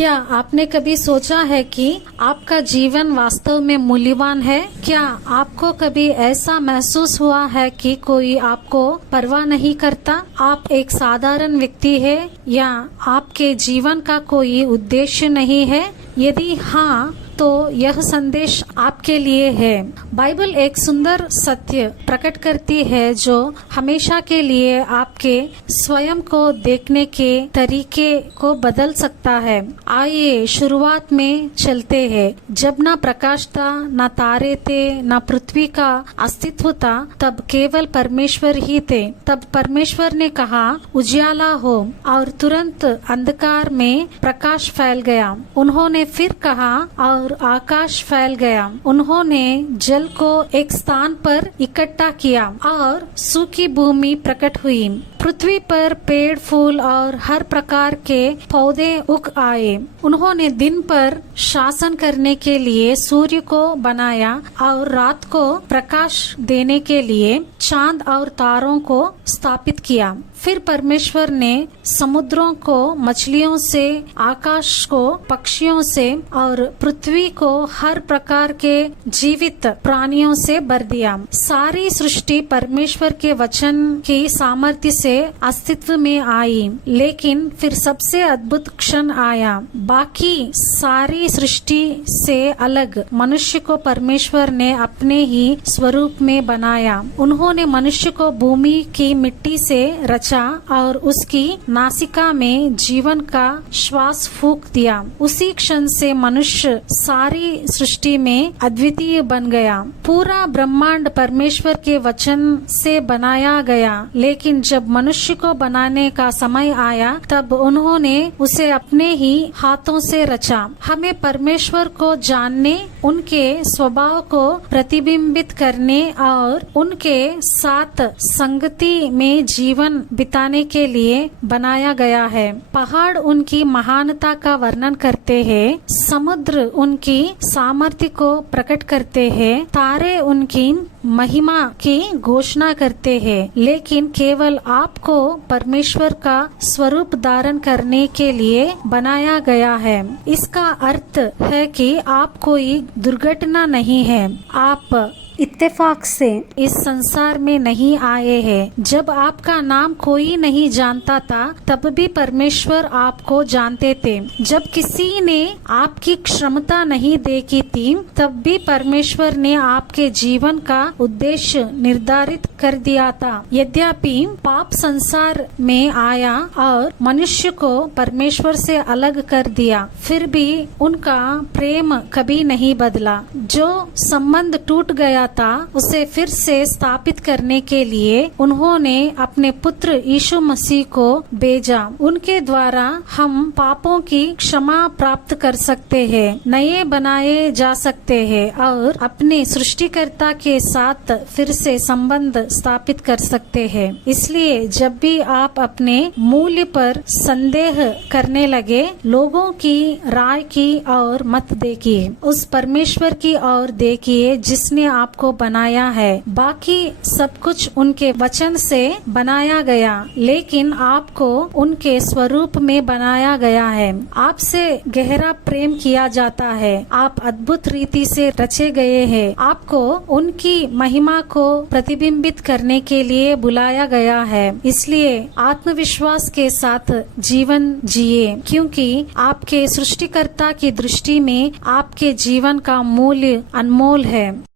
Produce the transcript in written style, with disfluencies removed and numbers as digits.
क्या आपने कभी सोचा है कि आपका जीवन वास्तव में मूल्यवान है? क्या आपको कभी ऐसा महसूस हुआ है कि कोई आपको परवाह नहीं करता? आप एक साधारण व्यक्ति है या आपके जीवन का कोई उद्देश्य नहीं है? यदि हाँ, तो यह संदेश आपके लिए है। बाइबल एक सुंदर सत्य प्रकट करती है जो हमेशा के लिए आपके स्वयं को देखने के तरीके को बदल सकता है। आइए शुरुआत में चलते हैं। जब न प्रकाश था, न तारे थे, न पृथ्वी का अस्तित्व था, तब केवल परमेश्वर ही थे। तब परमेश्वर ने कहा, उजियाला हो, और तुरंत अंधकार में प्रकाश फैल गया। उन्होंने फिर कहा और आकाश फैल गया। उन्होंने जल को एक स्थान पर इकट्ठा किया और सूखी भूमि प्रकट हुई। पृथ्वी पर पेड़, फूल और हर प्रकार के पौधे उग आए। उन्होंने दिन पर शासन करने के लिए सूर्य को बनाया और रात को प्रकाश देने के लिए चांद और तारों को स्थापित किया। फिर परमेश्वर ने समुद्रों को मछलियों से, आकाश को पक्षियों से और पृथ्वी को हर प्रकार के जीवित प्राणियों से भर दिया। सारी सृष्टि परमेश्वर के वचन की सामर्थ्य से अस्तित्व में आई। लेकिन फिर सबसे अद्भुत क्षण आया। बाकी सारी सृष्टि से अलग मनुष्य को परमेश्वर ने अपने ही स्वरूप में बनाया। उन्होंने मनुष्य को भूमि की मिट्टी से रचा और उसकी नासिका में जीवन का श्वास फूंक दिया। उसी क्षण से मनुष्य सारी सृष्टि में अद्वितीय बन गया। पूरा ब्रह्मांड परमेश्वर के वचन से बनाया गया। लेकिन जब मनुष्य को बनाने का समय आया, तब उन्होंने उसे अपने ही हाथों से रचा। हमें परमेश्वर को जानने, उनके स्वभाव को प्रतिबिंबित करने और उनके साथ संगति में जीवन बिताने के लिए बनाया गया है। पहाड़ उनकी महानता का वर्णन करते हैं, समुद्र उनकी सामर्थ्य को प्रकट करते हैं, तारे उनकी महिमा की घोषणा करते हैं। लेकिन केवल आपको परमेश्वर का स्वरूप धारण करने के लिए बनाया गया है। इसका अर्थ है कि आप कोई दुर्घटना नहीं है। आप इत्तेफाक से इस संसार में नहीं आए हैं। जब आपका नाम कोई नहीं जानता था, तब भी परमेश्वर आपको जानते थे। जब किसी ने आपकी क्षमता नहीं देखी थी, तब भी परमेश्वर ने आपके जीवन का उद्देश्य निर्धारित कर दिया था। यद्यपि पाप संसार में आया और मनुष्य को परमेश्वर से अलग कर दिया, फिर भी उनका प्रेम कभी नहीं बदला। जो संबंध टूट गया था, उसे फिर से स्थापित करने के लिए उन्होंने अपने पुत्र यीशु मसीह को भेजा। उनके द्वारा हम पापों की क्षमा प्राप्त कर सकते हैं, नए बनाए जा सकते हैं और अपने सृष्टिकर्ता के साथ फिर से संबंध स्थापित कर सकते हैं। इसलिए जब भी आप अपने मूल्य पर संदेह करने लगे, लोगों की राय की ओर मत देखिए, उस परमेश्वर की ओर देखिए जिसने आपको बनाया है। बाकी सब कुछ उनके वचन से बनाया गया, लेकिन आपको उनके स्वरूप में बनाया गया है। आपसे गहरा प्रेम किया जाता है। आप अद्भुत रीति से रचे गए हैं। आपको उनकी महिमा को प्रतिबिंबित करने के लिए बुलाया गया है। इसलिए आत्मविश्वास के साथ जीवन जिए, क्योंकि आपके सृष्टिकर्ता की दृष्टि में आपके जीवन का मूल्य अनमोल है।